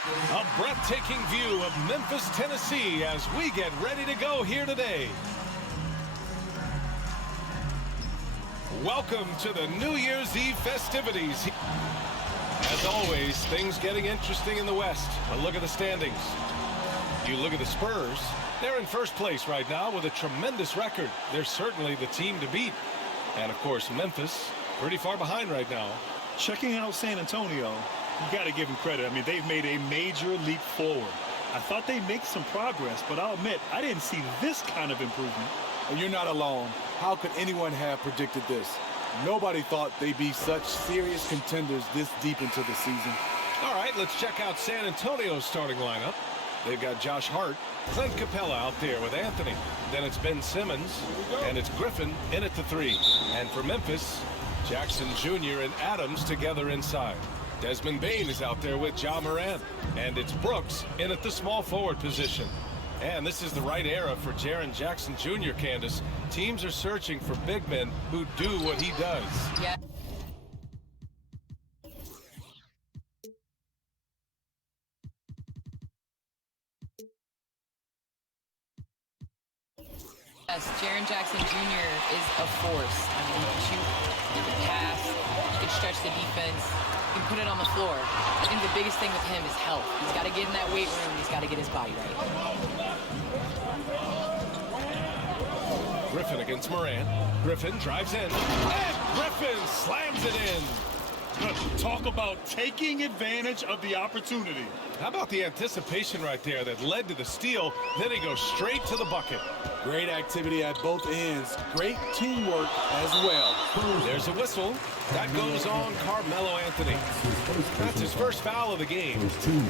A breathtaking view of Memphis, Tennessee as we get ready to go here today. Welcome to the New Year's Eve festivities. As always, things getting interesting in the West. A look at the standings. You look at the Spurs. They're in first place right now with a tremendous record. They're certainly the team to beat. And, of course, Memphis, pretty far behind right now. Checking out San Antonio, you got to give them credit. I mean, they've made a major leap forward. I thought they'd make some progress, but I'll admit, I didn't see this kind of improvement. And you're not alone. How could anyone have predicted this? Nobody thought they'd be such serious contenders this deep into the season. All right, let's check out San Antonio's starting lineup. They've got Josh Hart, Clint Capella out there with Anthony. Then it's Ben Simmons, and it's Griffin in at the 3. And for Memphis, Jackson Jr. and Adams together inside. Desmond Bane is out there with Ja Morant. And it's Brooks in at the small forward position. And this is the right era for Jaren Jackson Jr., Candace. Teams are searching for big men who do what he does. Yeah. Yes, Jaren Jackson Jr. is a force. I mean, he can shoot, he can pass, he can stretch the defense, he can put it on the floor. I think the biggest thing with him is health. He's got to get in that weight room, he's got to get his body right. Griffin against Morant. Griffin drives in, and Griffin slams it in. Talk about taking advantage of the opportunity. How about the anticipation right there that led to the steal? Then he goes straight to the bucket. Great activity at both ends. Great teamwork as well. There's a whistle. That goes on Carmelo Anthony. That's his first foul of the game.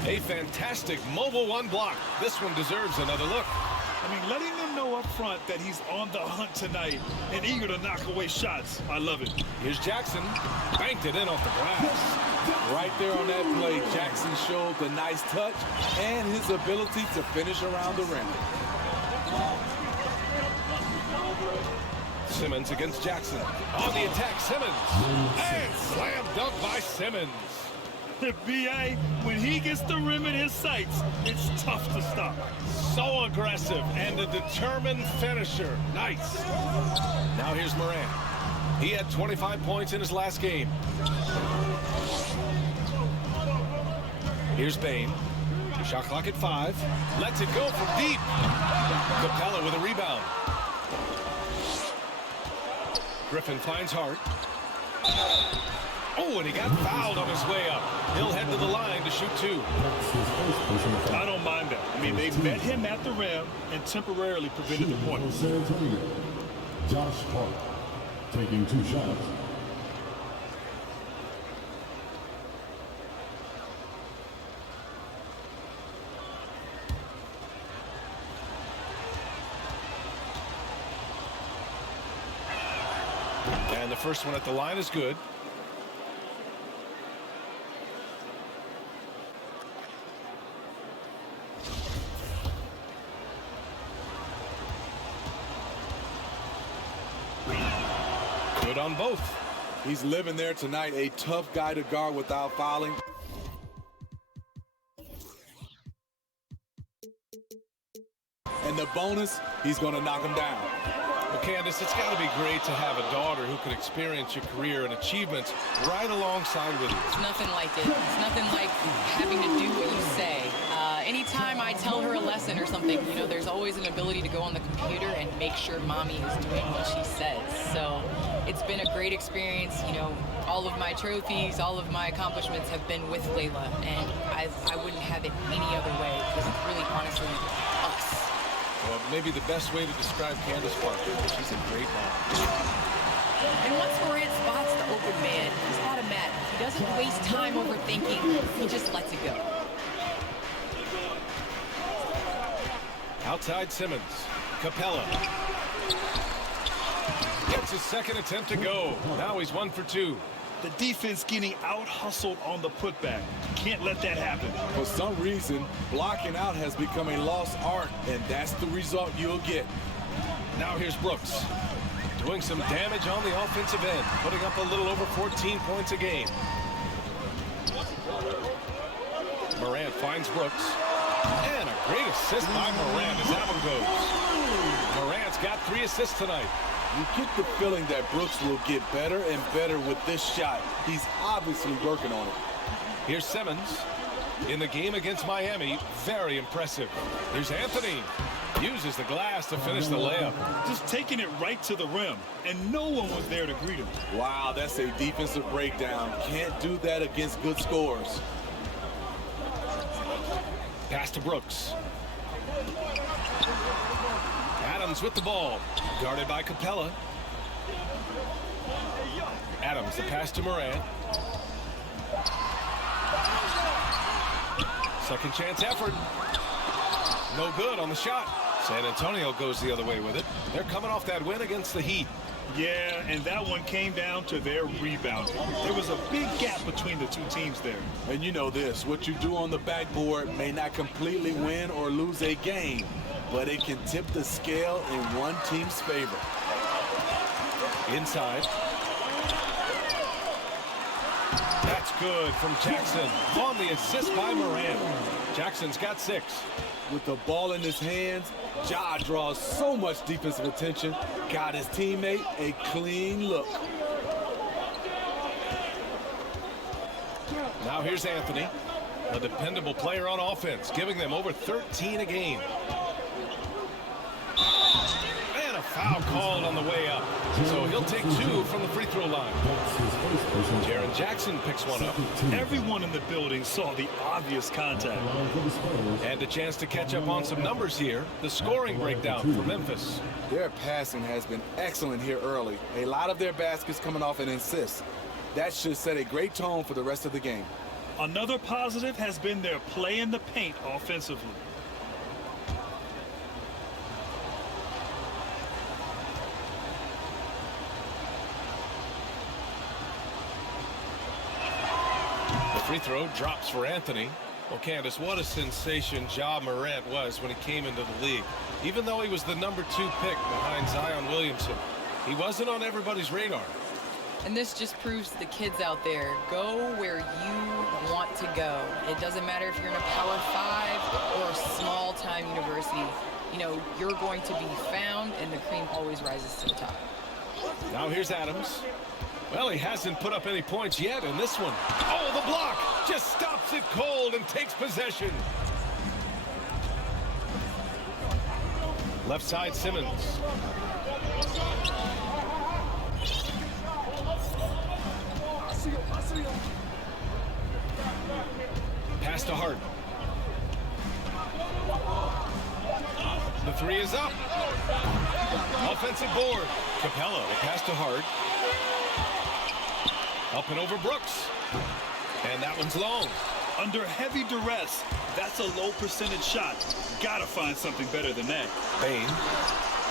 A fantastic mobile one block. This one deserves another look. I mean, letting them know up front that he's on the hunt tonight and eager to knock away shots. I love it. Here's Jackson. Banked it in off the glass. Right there on that play, Jackson showed the nice touch and his ability to finish around the rim. Simmons against Jackson. On the attack, Simmons. And slam dunk by Simmons. B.A., when he gets the rim in his sights, it's tough to stop. So aggressive and a determined finisher. Nice. Now here's Morant. He had 25 points in his last game. Here's Bane. The shot clock at 5. Lets it go from deep. Capella with a rebound. Griffin finds Hart. Oh, and he got fouled on his way up. He'll head to the line to shoot 2. I don't mind that. I mean, they met him at the rim and temporarily prevented the point. Josh Hart taking 2 shots. And the first one at the line is good. Good on both. He's living there tonight, a tough guy to guard without fouling. And the bonus, he's going to knock him down. Well, Candace, it's got to be great to have a daughter who can experience your career and achievements right alongside with you. It's nothing like it. It's nothing like having to do what you say. Anytime I tell her a lesson or something, you know, there's always an ability to go on the computer and make sure mommy is doing what she says. So it's been a great experience. You know, all of my trophies, all of my accomplishments have been with Layla, and I wouldn't have it any other way because it's really honestly us. Well, maybe the best way to describe Candace Parker is she's a great mom. And once Morant spots the open man, he's automatic. He doesn't waste time overthinking. He just lets it go. Outside Simmons. Capella. Gets his second attempt to go. Now he's 1 for 2. The defense getting out-hustled on the putback. Can't let that happen. For some reason, blocking out has become a lost art, and that's the result you'll get. Now here's Brooks. Doing some damage on the offensive end. Putting up a little over 14 points a game. Morant finds Brooks. And a great assist by Morant as that one goes. Morant's got 3 assists tonight. You get the feeling that Brooks will get better and better with this shot. He's obviously working on it. Here's Simmons. In the game against Miami, very impressive. Here's Anthony. Uses the glass to finish the layup. Just taking it right to the rim, and no one was there to greet him. Wow, that's a defensive breakdown. Can't do that against good scorers. Pass to Brooks. Adams with the ball. Guarded by Capella. Adams, the pass to Morant. Second chance effort. No good on the shot. San Antonio goes the other way with it. They're coming off that win against the Heat. Yeah, and that one came down to their rebounding. There was a big gap between the two teams there. And you know this, what you do on the backboard may not completely win or lose a game, but it can tip the scale in one team's favor. Inside. That's good from Jackson. On the assist by Morant. Jackson's got 6. With the ball in his hands, Ja draws so much defensive attention. Got his teammate a clean look. Now here's Anthony, a dependable player on offense, giving them over 13 a game. And a foul called on the way up. So he'll take 2 from the free throw line. Jaren Jackson picks one up. Everyone in the building saw the obvious contact. And a chance to catch up on some numbers here. The scoring breakdown for Memphis. Their passing has been excellent here early. A lot of their baskets coming off an assist. That should set a great tone for the rest of the game. Another positive has been their play in the paint offensively. Free throw drops for Anthony. Well, Candace, what a sensation Ja Morant was when he came into the league. Even though he was the #2 pick behind Zion Williamson, he wasn't on everybody's radar. And this just proves to the kids out there, go where you want to go. It doesn't matter if you're in a Power 5 or a small-time university. You know, you're going to be found, and the cream always rises to the top. Now here's Adams. Well, he hasn't put up any points yet in this one. Oh, the block! Just stops it cold and takes possession. Left side, Simmons. Pass to Hart. The 3 is up. Offensive board. Capella, the pass to Hart. Up and over Brooks. And that one's long. Under heavy duress, that's a low percentage shot. Gotta find something better than that. Bain.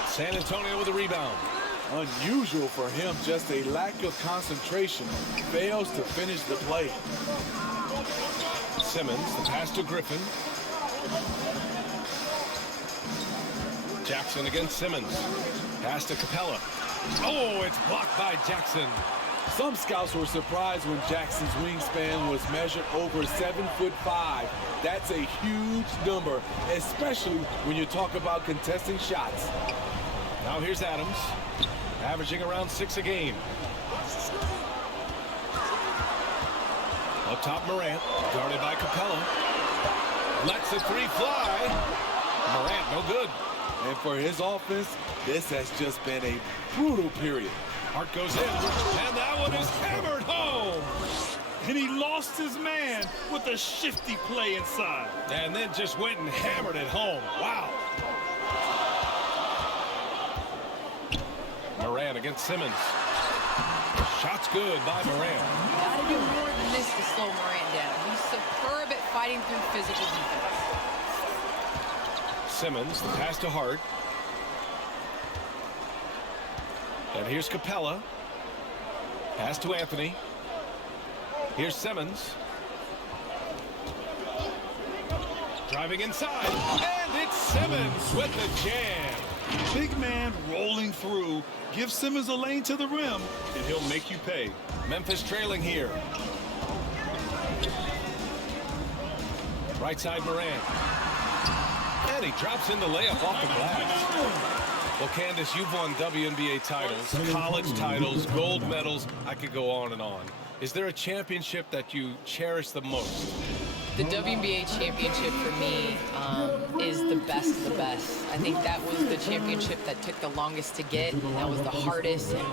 San Antonio with a rebound. Unusual for him, just a lack of concentration. Fails to finish the play. Simmons, the pass to Griffin. Jackson against Simmons. Pass to Capella. Oh, it's blocked by Jackson. Some scouts were surprised when Jackson's wingspan was measured over 7'5". That's a huge number, especially when you talk about contesting shots. Now here's Adams, averaging around 6 a game. Up top, Morant, guarded by Capella. Lets the 3 fly. Morant, no good. And for his offense, this has just been a brutal period. Hart goes in, and that one is hammered home. And he lost his man with a shifty play inside. And then just went and hammered it home. Wow. Morant against Simmons. Shot's good by Morant. Gotta do more than this to slow Morant down. He's superb at fighting through physical defense. Simmons, the pass to Hart. And here's Capella. Pass to Anthony. Here's Simmons. Driving inside. And it's Simmons with the jam. Big man rolling through. Give Simmons a lane to the rim, and he'll make you pay. Memphis trailing here. Right side Moran. And he drops in the layup off the glass. Well, Candace, you've won WNBA titles, college titles, gold medals. I could go on and on. Is there a championship that you cherish the most? The WNBA championship for me is the best of the best. I think that was the championship that took the longest to get. That was the hardest. And,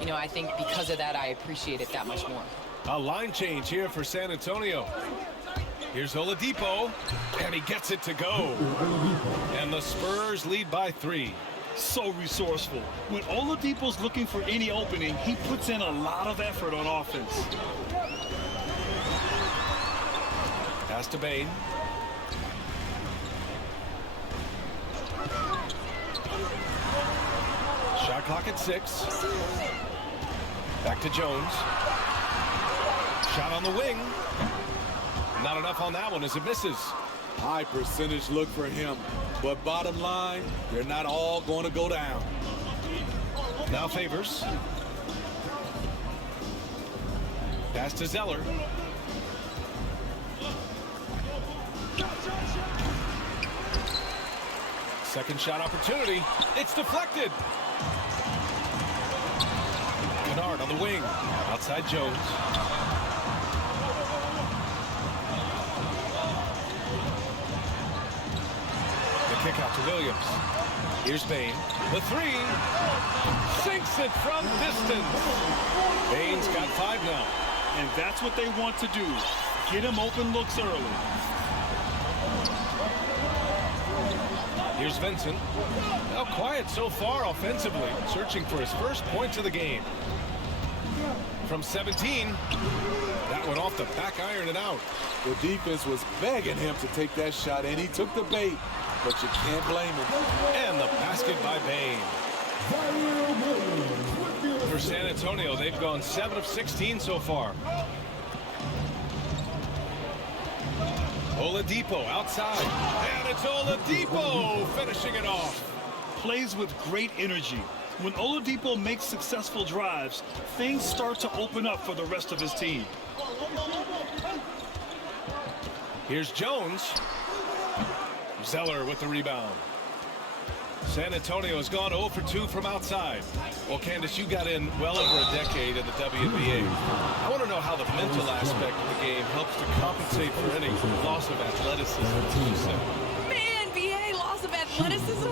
you know, I think because of that, I appreciate it that much more. A line change here for San Antonio. Here's Oladipo, and he gets it to go. And the Spurs lead by 3. So resourceful. When Oladipo's looking for any opening, he puts in a lot of effort on offense. Pass to Bain. Shot clock at 6. Back to Jones. Shot on the wing. Not enough on that one as it misses. High percentage look for him. But bottom line, they're not all going to go down. Now Favors. Pass to Zeller. Second shot opportunity. It's deflected. Kennard on the wing. Outside Jones. The kick out to Williams. Here's Bain. The 3. Sinks it from distance. Bain's got 5 now. And that's what they want to do. Get him open looks early. Here's Vincent. Now quiet so far offensively, searching for his first points of the game. From 17, that went off the back iron and out. The defense was begging him to take that shot, and he took the bait, but you can't blame him. And the basket by Bain. For San Antonio, they've gone 7 of 16 so far. Oladipo outside, and it's Oladipo finishing it off. Plays with great energy. When Oladipo makes successful drives, things start to open up for the rest of his team. Here's Jones. Zeller with the rebound. San Antonio has gone 0 for 2 from outside. Well, Candace, you got in well over a decade in the WNBA. I want to know how the mental aspect of the game helps to compensate for any loss of athleticism. Man, BA, loss of athleticism?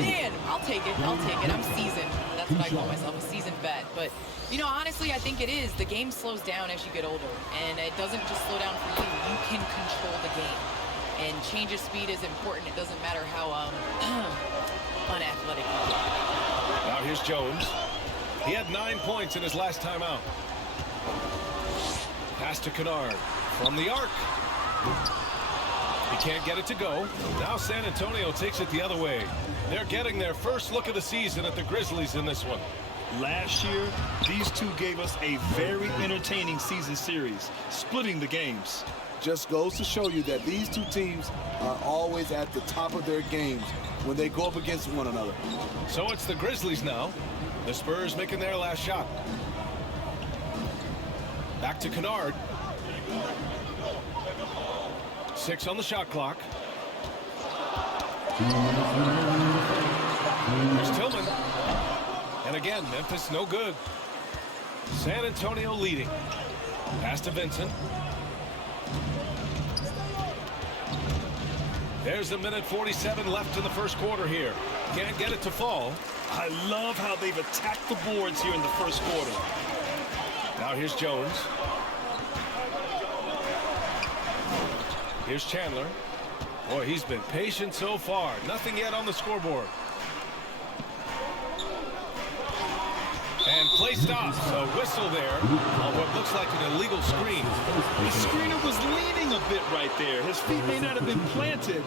Man, I'll take it. I'll take it. I'm seasoned. That's what I call myself, a seasoned vet. But, you know, honestly, I think it is. The game slows down as you get older. And it doesn't just slow down for you. You can control the game. And change of speed is important. It doesn't matter how unathletic you are. Now here's Jones. He had 9 points in his last time out. Pass to Kennard from the arc. He can't get it to go. Now San Antonio takes it the other way. They're getting their first look of the season at the Grizzlies in this one. Last year, these two gave us a very entertaining season series, splitting the games. Just goes to show you that these two teams are always at the top of their games when they go up against one another. So it's the Grizzlies now. The Spurs making their last shot. Back to Kennard. 6 on the shot clock. There's Tillman. And again, Memphis no good. San Antonio leading. Pass to Vincent. There's a minute 47 left in the first quarter here. Can't get it to fall. I love how they've attacked the boards here in the first quarter. Now here's Jones. Here's Chandler. Boy, he's been patient so far. Nothing yet on the scoreboard. And play stops. A whistle there on what looks like an illegal screen. The screener was leaning a bit right there. His feet may not have been planted.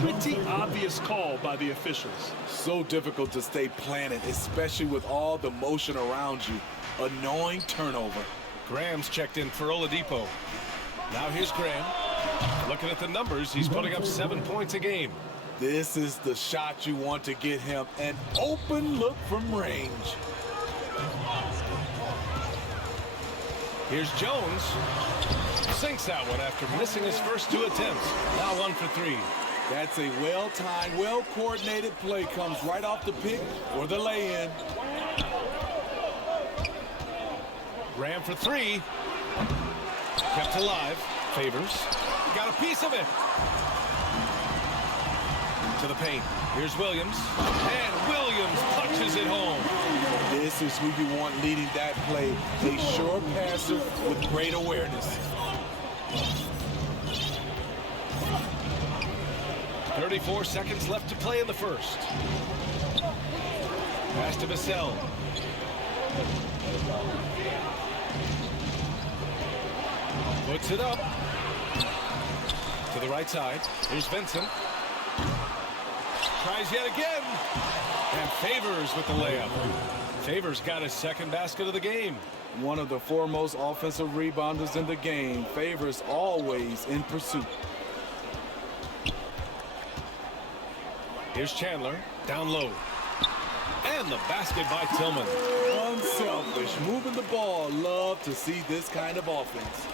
Pretty obvious call by the officials. So difficult to stay planted, especially with all the motion around you. Annoying turnover. Graham's checked in for Oladipo. Now here's Graham. Looking at the numbers, he's putting up 7 points a game. This is the shot you want to get him. An open look from range. Here's Jones. Sinks that one after missing his first 2 attempts. Now 1 for 3. That's a well-timed, well-coordinated play. Comes right off the pick or the lay-in. Ram for 3. Kept alive. Favors. Got a piece of it. To the paint. Here's Williams. And Williams punches it home. This is who you want leading that play. A sure passer with great awareness. 34 seconds left to play in the first. Pass to Vassell. Puts it up. To the right side. Here's Vincent. Tries yet again. And Favors with the layup. Favors got his second basket of the game. One of the foremost offensive rebounders in the game. Favors always in pursuit. Here's Chandler. Down low. And the basket by Tillman. Unselfish. Moving the ball. Love to see this kind of offense.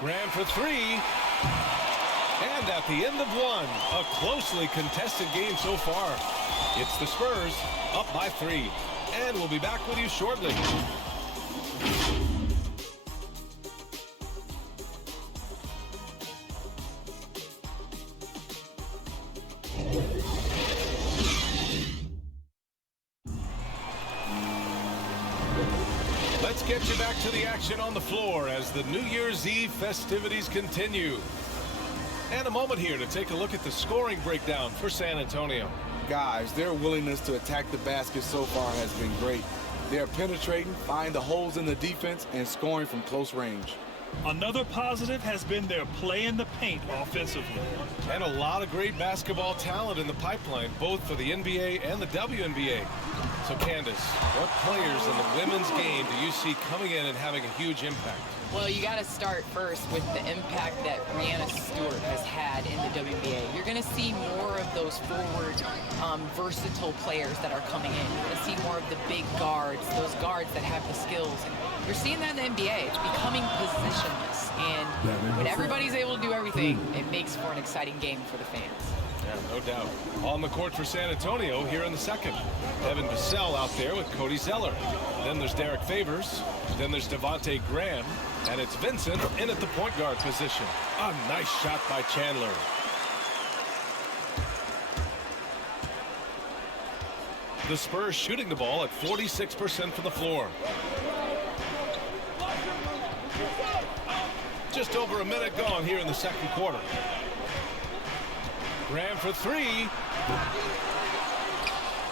Graham for 3. And at the end of 1, a closely contested game so far. It's the Spurs up by 3. And we'll be back with you shortly. Let's get you back to the action on the floor as the New Year's Eve festivities continue. And a moment here to take a look at the scoring breakdown for San Antonio. Guys, their willingness to attack the basket so far has been great. They're penetrating, finding the holes in the defense, and scoring from close range. Another positive has been their play in the paint offensively. And a lot of great basketball talent in the pipeline, both for the NBA and the WNBA. So, Candace, what players in the women's game do you see coming in and having a huge impact? Well, you got to start first with the impact that Breanna Stewart has had in the WNBA. You're going to see more of those forward, versatile players that are coming in. You're going to see more of the big guards, those guards that have the skills. And you're seeing that in the NBA. It's becoming positionless. And when everybody's able to do everything, it makes for an exciting game for the fans. Yeah, no doubt. On the court for San Antonio here in the second. Evan Vassell out there with Cody Zeller. Then there's Derek Favors. Then there's Devontae Graham. And it's Vincent in at the point guard position. A nice shot by Chandler. The Spurs shooting the ball at 46% from the floor. Just over a minute gone here in the second quarter. Graham for 3.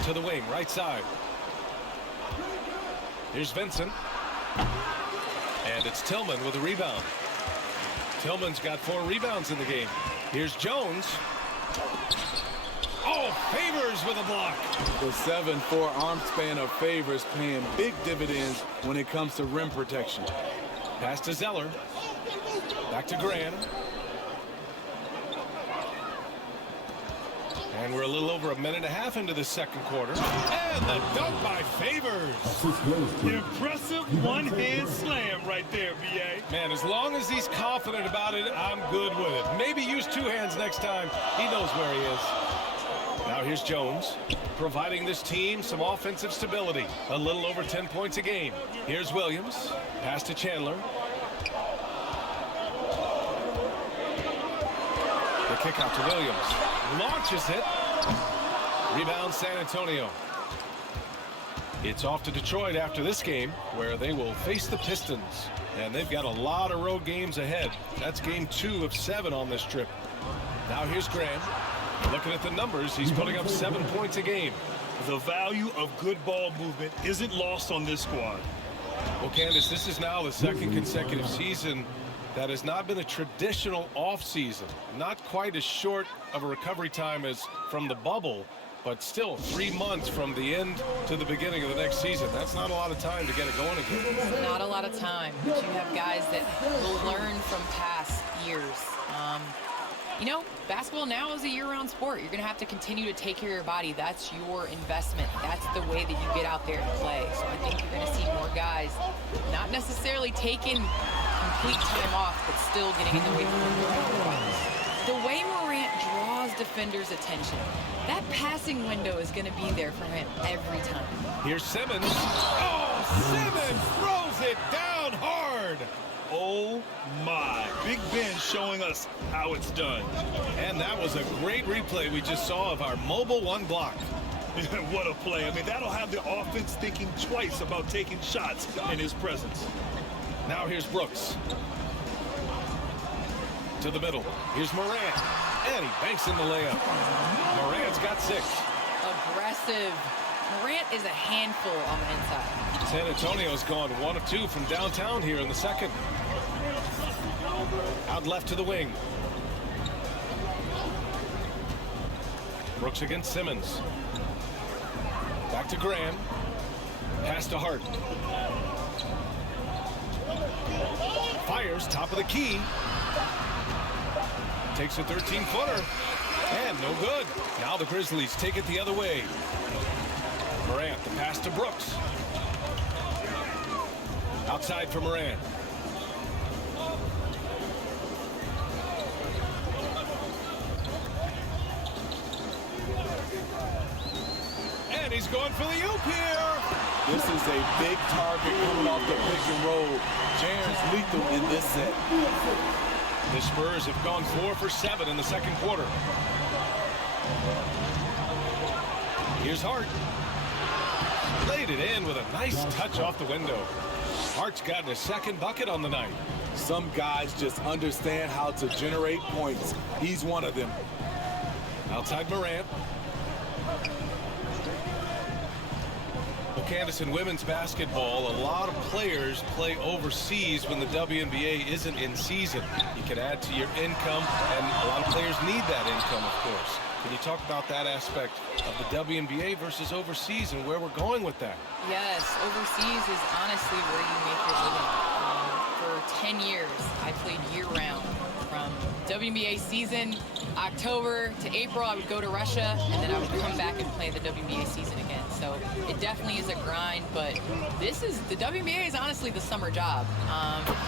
To the wing, right side. Here's Vincent. And it's Tillman with a rebound. Tillman's got 4 rebounds in the game. Here's Jones. Oh, Favors with a block. The 7'4" arm span of Favors paying big dividends when it comes to rim protection. Pass to Zeller. Back to Graham. And we're a little over a minute and a half into the second quarter. And the dunk by Favors. Impressive one-hand slam right there, B.A. Man, as long as he's confident about it, I'm good with it. Maybe use 2 hands next time. He knows where he is. Now here's Jones, providing this team some offensive stability. A little over 10 points a game. Here's Williams. Pass to Chandler. The kick out to Williams. Launches it. Rebound San Antonio. It's off to Detroit after this game, where they will face the Pistons. And they've got a lot of road games ahead. That's game 2 of 7 on this trip. Now here's Graham. Looking at the numbers, he's putting up 7 points a game. The value of good ball movement isn't lost on this squad. Well, Candace, this is now the second consecutive season that has not been a traditional offseason. Not quite as short of a recovery time as from the bubble, but still 3 months from the end to the beginning of the next season. That's not a lot of time to get it going again. It's not a lot of time, but you have guys that will learn from past years. you know, basketball now is a year-round sport. You're going to have to continue to take care of your body. That's your investment. That's the way that you get out there and play. So I think you're going to see more guys not necessarily taking complete time off, but still getting in the weight room. The way Morant draws defenders' attention, that passing window is going to be there for him every time. Here's Simmons. Oh, Simmons throws it down hard. Oh my, Big Ben showing us how it's done. And that was a great replay we just saw of our mobile one block. What a play. I mean, that'll have the offense thinking twice about taking shots in his presence. Now here's Brooks. To the middle. Here's Morant. And he banks in the layup. Morant's got 6. Aggressive. Morant is a handful on the inside. San Antonio's gone 1 of 2 from downtown here in the second. Out left to the wing. Brooks against Simmons. Back to Graham. Pass to Hart. Fires top of the key. Takes a 13-footer. And no good. Now the Grizzlies take it the other way. Morant, the pass to Brooks. Outside for Morant. And he's going for the oop here. This is a big target coming off the pick and roll. Jaren's lethal in this set. The Spurs have gone 4 for 7 in the second quarter. Here's Hart. Laid it in with a nice touch off the window. Hart's gotten his second bucket on the night. Some guys just understand how to generate points. He's one of them. Outside Morant. Well, Candace, in women's basketball, a lot of players play overseas when the WNBA isn't in season. You can add to your income, and a lot of players need that income, of course. Can you talk about that aspect of the WNBA versus overseas and where we're going with that? Yes, overseas is honestly where you make your living. For 10 years, I played year-round. From WNBA season, October to April, I would go to Russia, and then I would come back and play the WNBA season again. So it definitely is a grind, but the WNBA is honestly the summer job.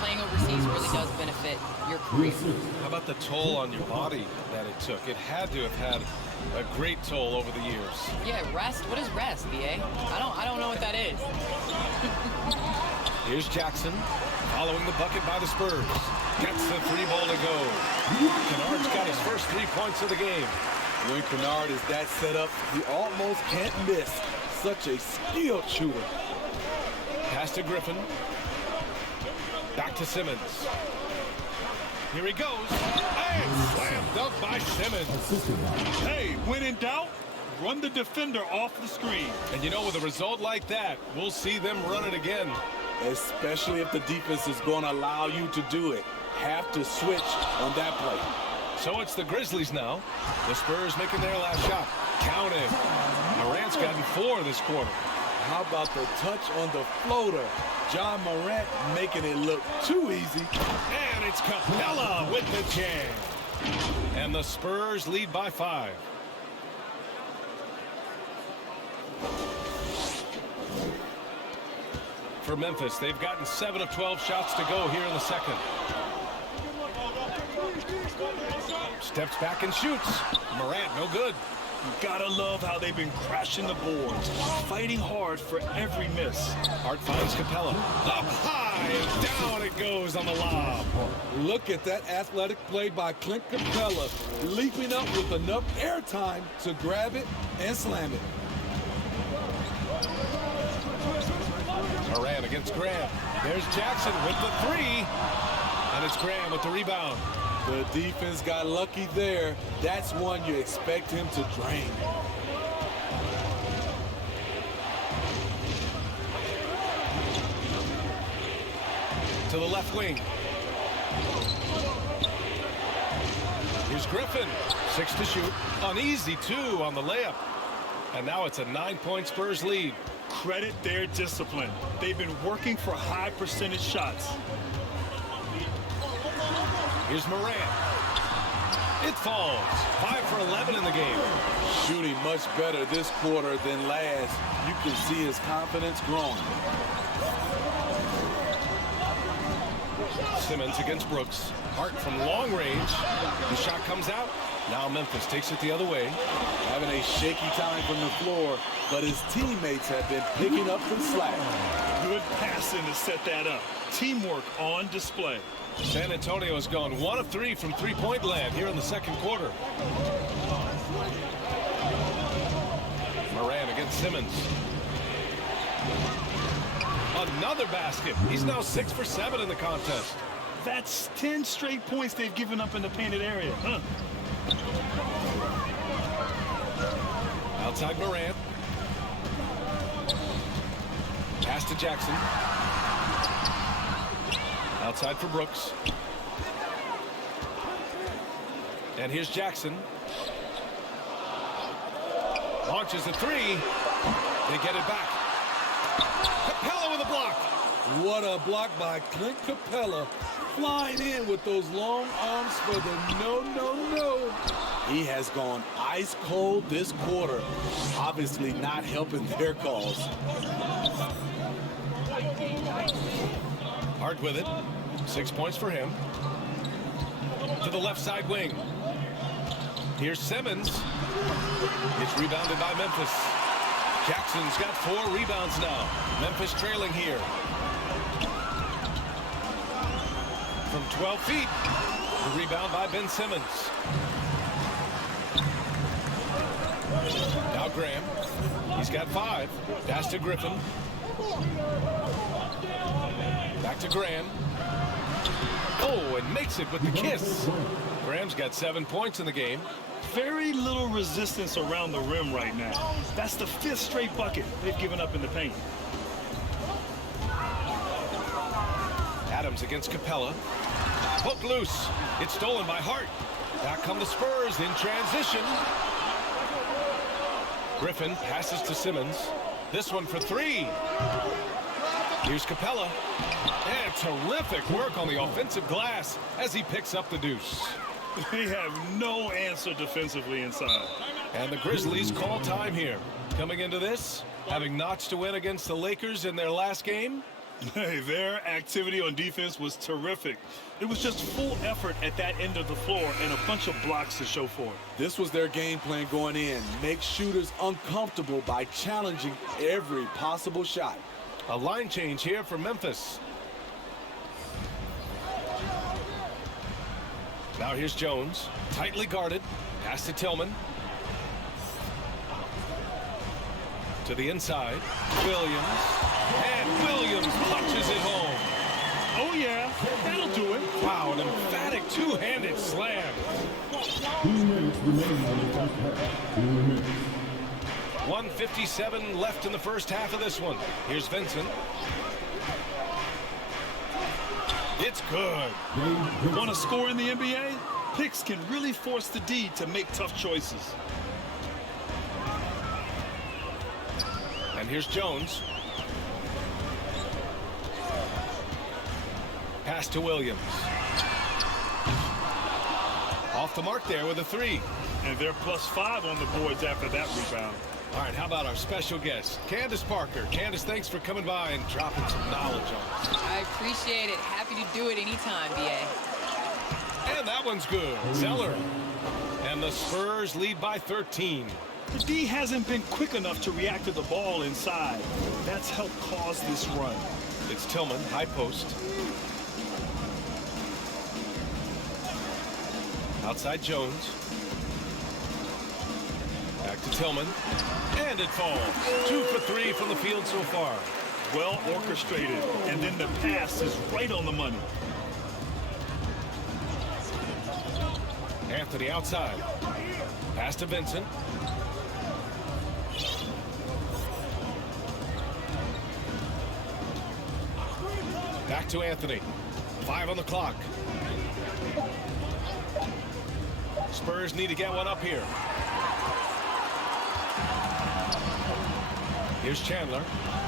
Playing overseas really does benefit your career. How about the toll on your body that it took? It had to have had a great toll over the years. Yeah, rest. What is rest, BA? I don't know what that is. Here's Jackson, following the bucket by the Spurs. Gets the 3 ball to go. Kennard's got his first 3 points of the game. When Kennard is that set up, he almost can't miss. Such a skilled shooter. Pass to Griffin. Back to Simmons. Here he goes. And slam dunk by Simmons. Hey, when in doubt, run the defender off the screen. And you know, with a result like that, we'll see them run it again. Especially if the defense is going to allow you to do it. Have to switch on that play. So it's the Grizzlies now. The Spurs making their last shot. Counted. Morant's gotten 4 this quarter. How about the touch on the floater? John Morant making it look too easy. And it's Capella with the jam. And the Spurs lead by 5. For Memphis, they've gotten 7 of 12 shots to go here in the second. Steps back and shoots. Morant, no good. You gotta love how they've been crashing the boards, fighting hard for every miss. Hart finds Capella. Up high and down it goes on the lob. Look at that athletic play by Clint Capella, leaping up with enough airtime to grab it and slam it. Morant against Graham. There's Jackson with the 3. And it's Graham with the rebound. The defense got lucky there. That's one you expect him to drain. To the left wing. Here's Griffin. 6 to shoot. An easy 2 on the layup. And now it's a 9-point Spurs lead. Credit their discipline. They've been working for high percentage shots. Here's Morant. It falls. 5 for 11 in the game. Shooting much better this quarter than last. You can see his confidence growing. Simmons against Brooks. Hart from long range. The shot comes out. Now Memphis takes it the other way. Having a shaky time from the floor, but his teammates have been picking up the slack. Good passing to set that up. Teamwork on display. San Antonio has gone 1 of 3 from three-point land here in the second quarter. Moran against Simmons. Another basket. He's now 6 for 7 in the contest. That's 10 straight points they've given up in the painted area. Outside Moran. Pass to Jackson. Outside for Brooks. And here's Jackson. Launches a 3. They get it back. Capella with a block. What a block by Clint Capella. Flying in with those long arms for the no. He has gone ice cold this quarter. Obviously not helping their cause. Hart with it. 6 points for him. To the left side wing. Here's Simmons. It's rebounded by Memphis. Jackson's got 4 rebounds now. Memphis trailing here. From 12 feet. The rebound by Ben Simmons. Now Graham. He's got 5. Pass to Griffin. Back to Graham. Oh, and makes it with the kiss. Graham's got 7 points in the game. Very little resistance around the rim right now. That's the 5th straight bucket they've given up in the paint. Adams against Capella. Hook loose. It's stolen by Hart. Back come the Spurs in transition. Griffin passes to Simmons. This one for 3. Here's Capella. And terrific work on the offensive glass as he picks up the deuce. They have no answer defensively inside. And the Grizzlies call time here. Coming into this, having notched a win against the Lakers in their last game. Hey, their activity on defense was terrific. It was just full effort at that end of the floor and a bunch of blocks to show for it. This was their game plan going in. Make shooters uncomfortable by challenging every possible shot. A line change here for Memphis. Now here's Jones, tightly guarded. Pass to Tillman. To the inside, Williams. And Williams punches it home. Oh, yeah, that'll do it. Wow, an emphatic two-handed slam. 2 minutes remaining on the first half. 2 minutes. 1:57 left in the first half of this one. Here's Vincent. It's good. Want to score in the NBA? Picks can really force the D to make tough choices. And here's Jones. Pass to Williams. Off the mark there with a 3. And they're +5 on the boards after that rebound. All right, how about our special guest, Candace Parker. Candace, thanks for coming by and dropping some knowledge on us. I appreciate it. Happy to do it anytime, BA. And that one's good. Zeller. And the Spurs lead by 13. The D hasn't been quick enough to react to the ball inside. That's helped cause this run. It's Tillman, high post. Outside Jones. Back to Tillman. And it falls. 2 for 3 from the field so far. Well orchestrated. And then the pass is right on the money. Anthony outside. Pass to Vincent. Back to Anthony. 5 on the clock. Spurs need to get one up here. Here's Chandler.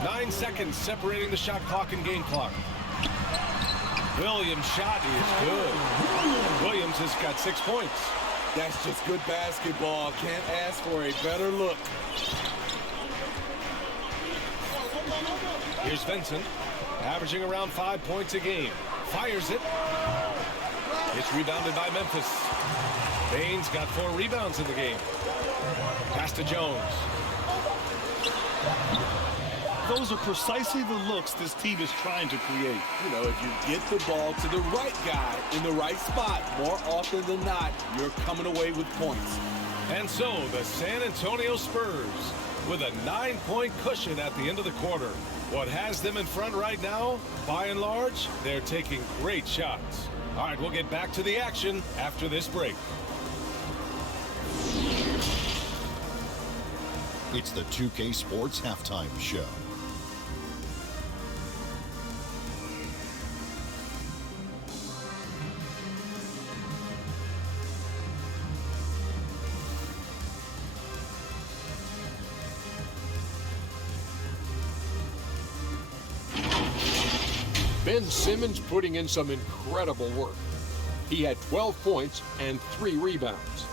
9 seconds separating the shot clock and game clock. Williams' shot is good. Williams has got 6 points. That's just good basketball. Can't ask for a better look. Here's Vincent, averaging around 5 points a game. Fires it. It's rebounded by Memphis. Baines got 4 rebounds in the game. Pass to Jones. Those are precisely the looks this team is trying to create. You know, if you get the ball to the right guy in the right spot, more often than not, you're coming away with points. And so the San Antonio Spurs with a 9-point cushion at the end of the quarter. What has them in front right now, by and large, they're taking great shots. All right, we'll get back to the action after this break. It's the 2K Sports Halftime Show. Ben Simmons putting in some incredible work. He had 12 points and 3 rebounds.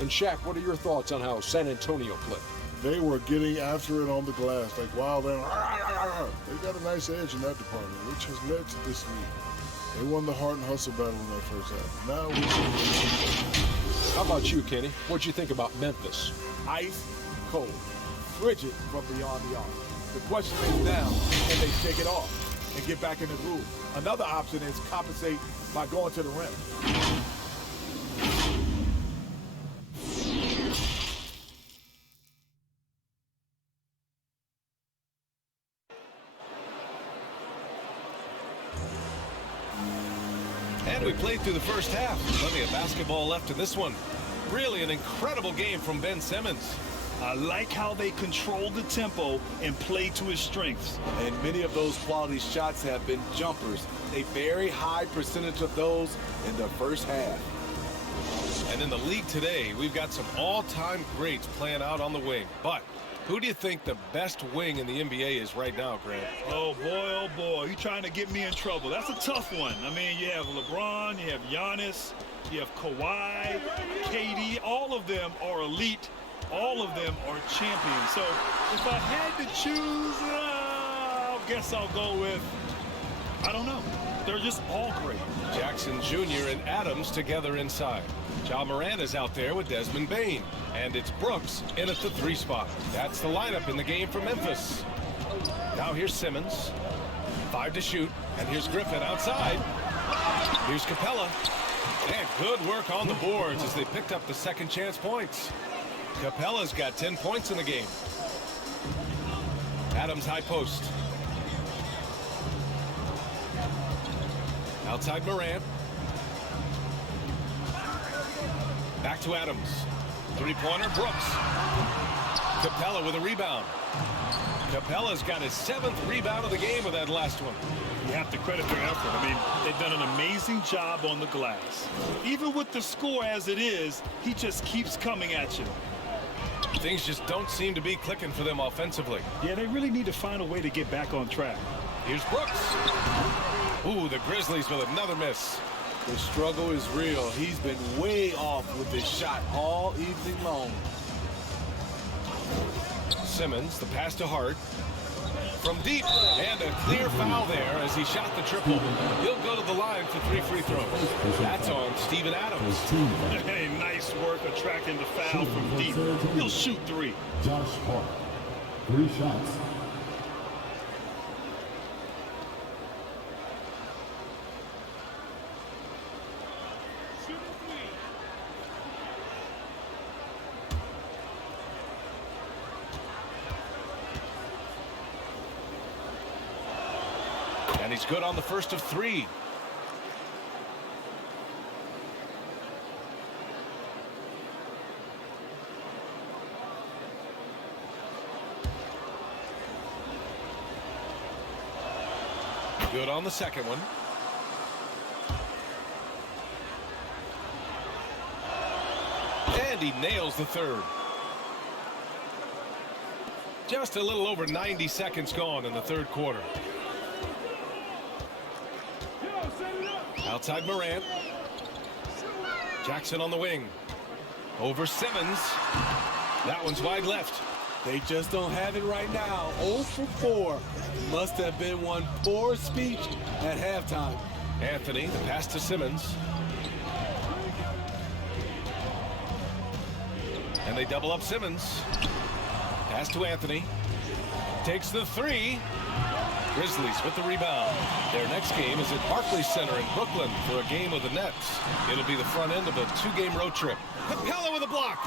And Shaq, what are your thoughts on how San Antonio played? They were getting after it on the glass, like wild. They got a nice edge in that department, which has led to this lead. They won the heart and hustle battle in that first half. Now we How about you, Kenny? What'd you think about Memphis? Ice cold, frigid from beyond the arc. The question is now, can they shake it off and get back in the groove? Another option is compensate by going to the rim. And we played through the first half. Plenty of basketball left in this one. Really an incredible game from Ben Simmons. I like how they control the tempo and play to his strengths. And many of those quality shots have been jumpers. A very high percentage of those in the first half. And in the league today, we've got some all-time greats playing out on the wing. But who do you think the best wing in the NBA is right now, Grant? Oh boy, you're trying to get me in trouble. That's a tough one. I mean, you have LeBron, you have Giannis, you have Kawhi, KD. All of them are elite. All of them are champions. So if I had to choose, I guess I'll go with, I don't know. They're just all great. Jackson Jr. and Adams together inside. Ja Morant is out there with Desmond Bane. And it's Brooks in at the 3 spot. That's the lineup in the game for Memphis. Now here's Simmons. 5 to shoot. And here's Griffin outside. Here's Capella. And good work on the boards as they picked up the second chance points. Capella's got 10 points in the game. Adams high post. Outside Morant. Back to Adams. 3-pointer, Brooks. Capella with a rebound. Capella's got his 7th rebound of the game with that last one. You have to credit their effort. I mean, they've done an amazing job on the glass. Even with the score as it is, he just keeps coming at you. Things just don't seem to be clicking for them offensively. Yeah, they really need to find a way to get back on track. Here's Brooks. Ooh, the Grizzlies with another miss. The struggle is real. He's been way off with his shot all evening long. Simmons, the pass to Hart. From deep, and a clear foul there as he shot the triple. He'll go to the line for 3 free throws. That's on Steven Adams. Hey, nice work attracting the foul from deep. He'll shoot 3. Josh Hart, 3 shots. And he's good on the first of 3. Good on the second one. And he nails the third. Just a little over 90 seconds gone in the third quarter. Outside Morant. Jackson on the wing. Over Simmons. That one's wide left. They just don't have it right now. 0 for 4. Must have been one poor speech at halftime. Anthony, the pass to Simmons. And they double up Simmons. Pass to Anthony. Takes the three. Grizzlies with the rebound. Their next game is at Barclays Center in Brooklyn for a game with the Nets. It'll be the front end of a 2-game road trip. Capella with a block.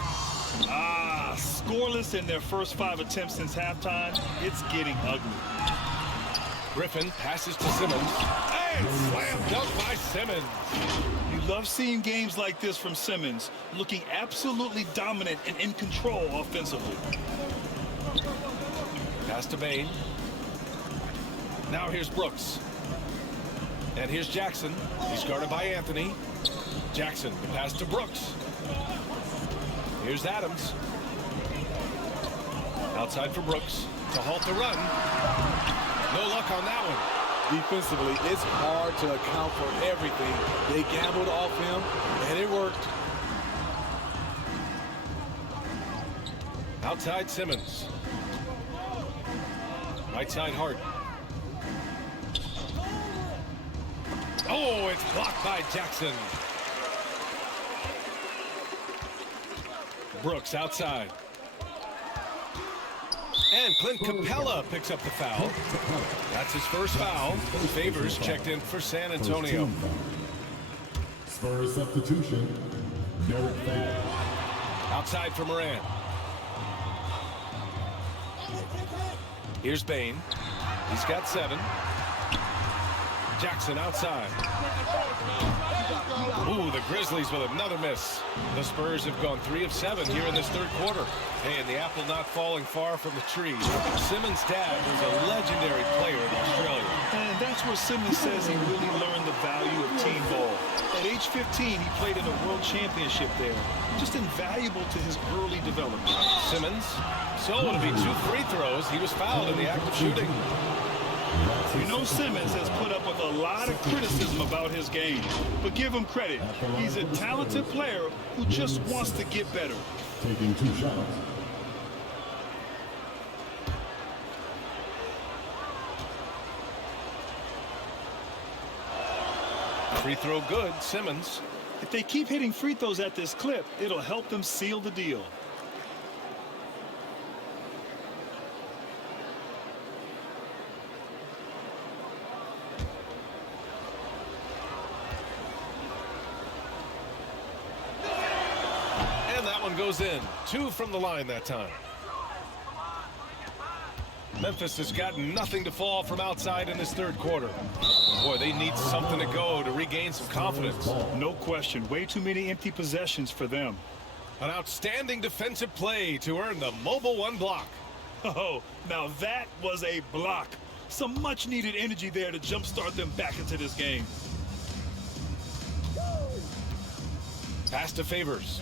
Scoreless in their first 5 attempts since halftime. It's getting ugly. Griffin passes to Simmons. And slam dunk by Simmons. You love seeing games like this from Simmons, looking absolutely dominant and in control offensively. Pass to Bain. Now here's Brooks. And here's Jackson. He's guarded by Anthony. Jackson, the pass to Brooks. Here's Adams. Outside for Brooks to halt the run. No luck on that one. Defensively, it's hard to account for everything. They gambled off him, and it worked. Outside Simmons. Right side Hart. Oh, it's blocked by Jackson. Brooks outside. And Clint Capella picks up the foul. That's his first foul. Favors checked in for San Antonio. Spurs substitution, Derek Favors. Outside for Moran. Here's Bain. He's got 7. Jackson outside. Ooh, the Grizzlies with another miss. The Spurs have gone 3 of 7 here in this third quarter. Hey, and the apple not falling far from the tree. Simmons' dad was a legendary player in Australia. And that's where Simmons says he really learned the value of team ball. At age 15, he played in a world championship there. Just invaluable to his early development. Simmons. So it'll be 2 free throws. He was fouled in the act of shooting. You know Simmons has put up with a lot of criticism about his game, but give him credit. He's a talented player who just wants to get better. Taking 2 shots. Free throw good, Simmons. If they keep hitting free throws at this clip, it'll help them seal the deal. Goes in. 2 from the line that time. Memphis has got nothing to fall from outside in this third quarter. Boy, they need something to go to regain some confidence. No question. Way too many empty possessions for them. An outstanding defensive play to earn the mobile 1 block. Oh, now that was a block. Some much needed energy there to jumpstart them back into this game. Pass to Favors.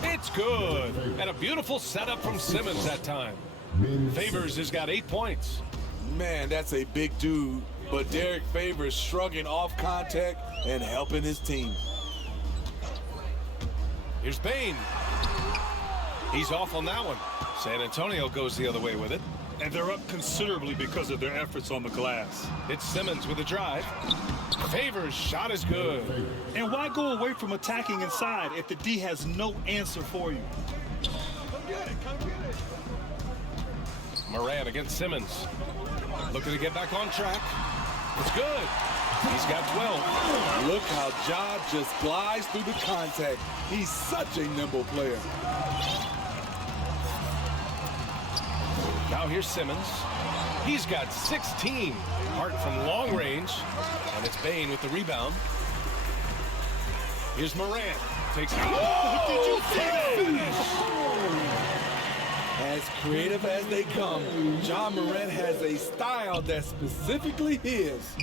It's good. And a beautiful setup from Simmons that time. Favors has got 8 points. Man, that's a big dude. But Derek Favors shrugging off contact and helping his team. Here's Bain. He's off on that one. San Antonio goes the other way with it. And they're up considerably because of their efforts on the glass. It's Simmons with a drive. Favors shot is good. And why go away from attacking inside if the D has no answer for you? Moran against Simmons. Looking to get back on track. It's good. He's got 12. Look how Ja just glides through the contact. He's such a nimble player. Now here's Simmons. He's got 16. Hart from long range. And it's Bain with the rebound. Here's Moran. Takes it. Oh, did you see that finish? As creative as they come, Ja Morant has a style that's specifically his.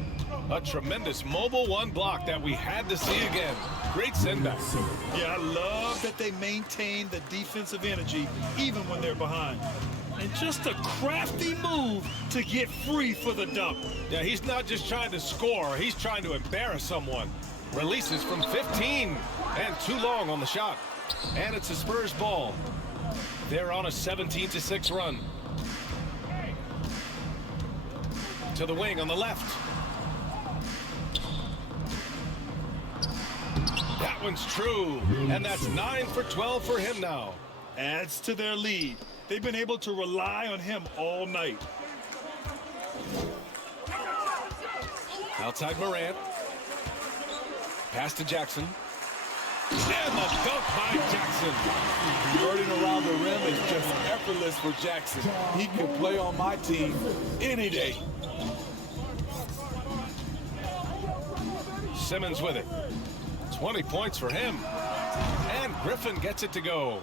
A tremendous mobile 1 block that we had to see again. Great send-back. Yeah, I love that they maintain the defensive energy even when they're behind. And just a crafty move to get free for the dunk. Yeah, he's not just trying to score. He's trying to embarrass someone. Releases from 15. And too long on the shot. And it's a Spurs ball. They're on a 17-6 run. To the wing on the left. That one's true. And that's 9 for 12 for him now. Adds to their lead. They've been able to rely on him all night. Outside Morant. Pass to Jackson. And the dunk by Jackson. Converting around the rim is just effortless for Jackson. He can play on my team any day. Simmons with it. 20 points for him. And Griffin gets it to go.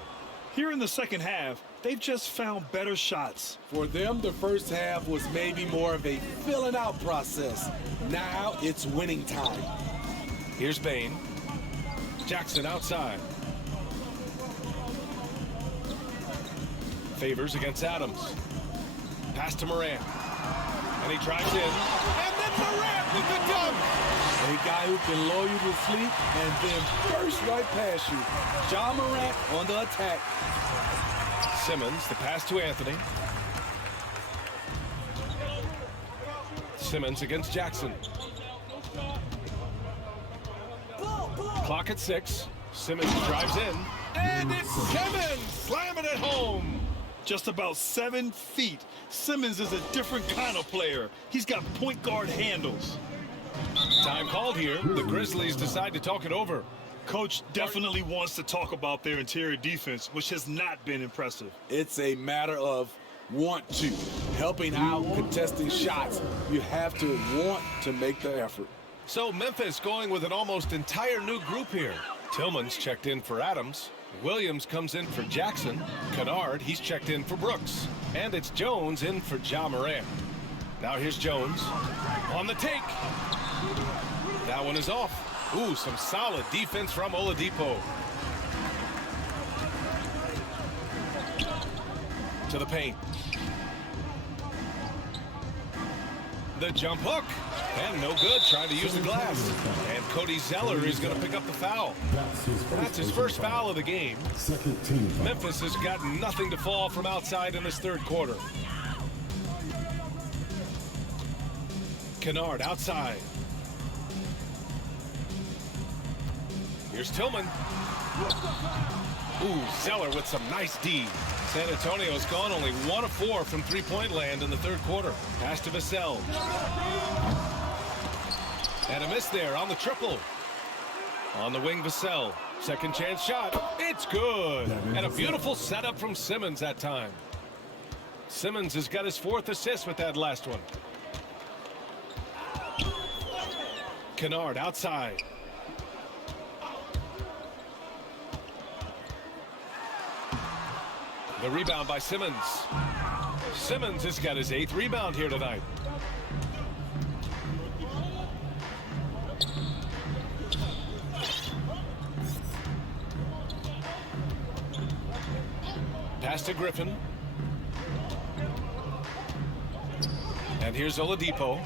Here in the second half, they've just found better shots. For them, the first half was maybe more of a filling out process. Now it's winning time. Here's Bain. Jackson outside. Favors against Adams. Pass to Morant. And he drives in. And then Morant with the dunk. A guy who can lull you to sleep and then burst right past you. Ja Morant on the attack. Simmons, the pass to Anthony. Simmons against Jackson. Clock at 6. Simmons drives in. And it's Simmons slamming it home. Just about 7 feet. Simmons is a different kind of player. He's got point guard handles. Time called here. The Grizzlies decide to talk it over. Coach definitely wants to talk about their interior defense, which has not been impressive. It's a matter of want to. Helping out, contesting shots. You have to want to make the effort. So Memphis going with an almost entire new group here. Tillman's checked in for Adams. Williams comes in for Jackson. Kennard, he's checked in for Brooks. And it's Jones in for Ja Morant. Now here's Jones on the take. That one is off. Ooh, some solid defense from Oladipo. To the paint. The jump hook. And no good, trying to use the glass. And Cody Zeller is going to pick up the foul. That's his first foul of the game. Second team foul. Memphis has got nothing to fall from outside in this third quarter. Kennard outside. Here's Tillman. Ooh, Zeller with some nice D. San Antonio's gone only 1 of 4 from three-point land in the third quarter. Pass to Vassell. And a miss there on the triple. On the wing, Vassell. Second chance shot. It's good. And a beautiful setup from Simmons that time. Simmons has got his 4th assist with that last one. Kennard outside. The rebound by Simmons. Simmons has got his 8th rebound here tonight. Pass to Griffin. And here's Oladipo.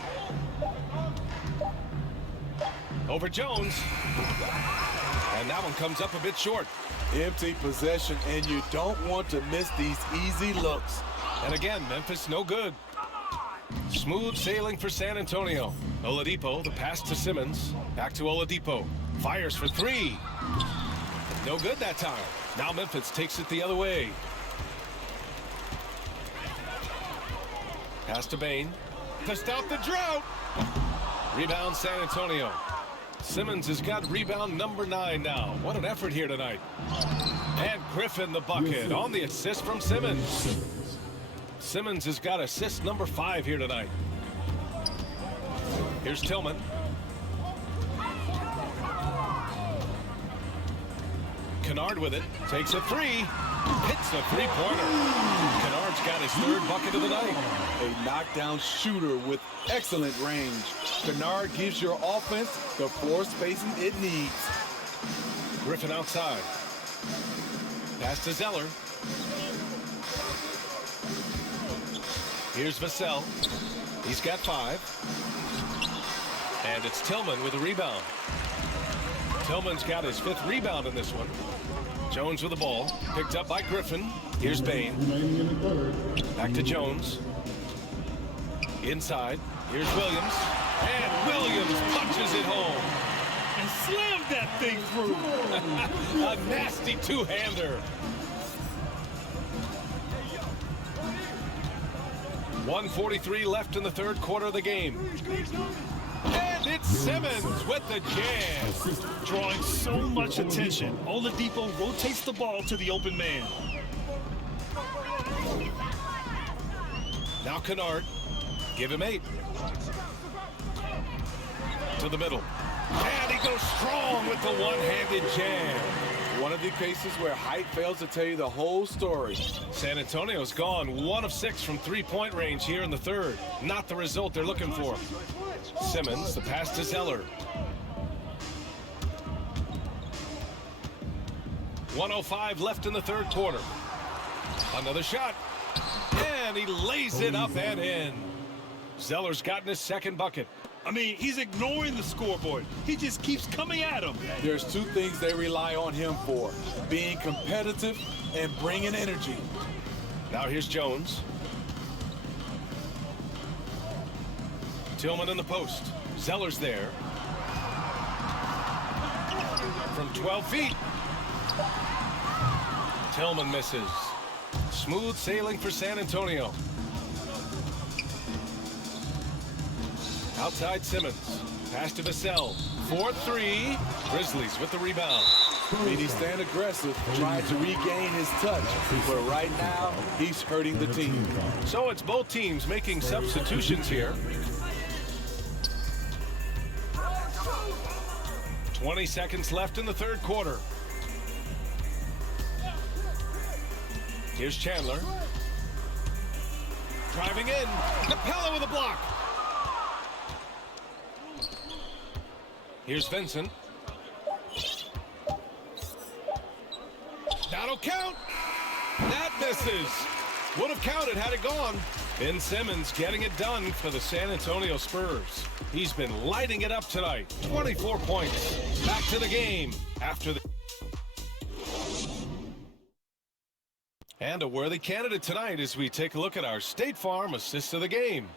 Over Jones. And that one comes up a bit short. Empty possession, and you don't want to miss these easy looks. And again, Memphis no good. Smooth sailing for San Antonio. Oladipo, the pass to Simmons. Back to Oladipo. Fires for 3. No good that time. Now Memphis takes it the other way. Pass to Bain. To stop the drought. Rebound San Antonio. Simmons has got rebound number 9 now. What an effort here tonight. And Griffin the bucket on the assist from Simmons. Simmons has got assist number 5 here tonight. Here's Tillman. Kennard with it. Takes a 3. Hits a 3-pointer. Kennard's got his 3rd bucket of the night. A knockdown shooter with excellent range. Kennard gives your offense the floor spacing it needs. Griffin outside. Pass to Zeller. Here's Vassell. He's got 5. And it's Tillman with a rebound. Tillman's got his 5th rebound in this one. Jones with the ball, picked up by Griffin. Here's Bain. Remaining in the third. Back to Jones. Inside, here's Williams. And Williams punches it home. And slammed that thing through. A nasty two-hander. 1:43 left in the 3rd quarter of the game. And it's Simmons with the jam. Drawing so much attention. Oladipo rotates the ball to the open man. Now Kennard. Give him 8. To the middle. And he goes strong with the one-handed jam. One of the cases where height fails to tell you the whole story. San Antonio's gone 1 of 6 from 3-point range here in the 3rd. Not the result they're looking for. Simmons, the pass to Zeller. 1:05 left in the 3rd quarter. Another shot. And he lays it up and in. Zeller's gotten his 2nd bucket. I mean, he's ignoring the scoreboard. He just keeps coming at him. There's 2 things they rely on him for: being competitive and bringing energy. Now here's Jones. Tillman in the post. Zeller's there. From 12 feet. Tillman misses. Smooth sailing for San Antonio. Outside Simmons. Pass to Vassell. 4-3. Grizzlies with the rebound. I mean, he's staying aggressive, trying to regain his touch. But right now, he's hurting the team. So it's both teams making substitutions here. 20 seconds left in the 3rd quarter. Here's Chandler. Driving in. Capella with a block. Here's Vincent. That'll count. That misses. Would have counted had it gone. Ben Simmons getting it done for the San Antonio Spurs. He's been lighting it up tonight. 24 points. Back to the game after the... And a worthy candidate tonight as we take a look at our State Farm assist of the game.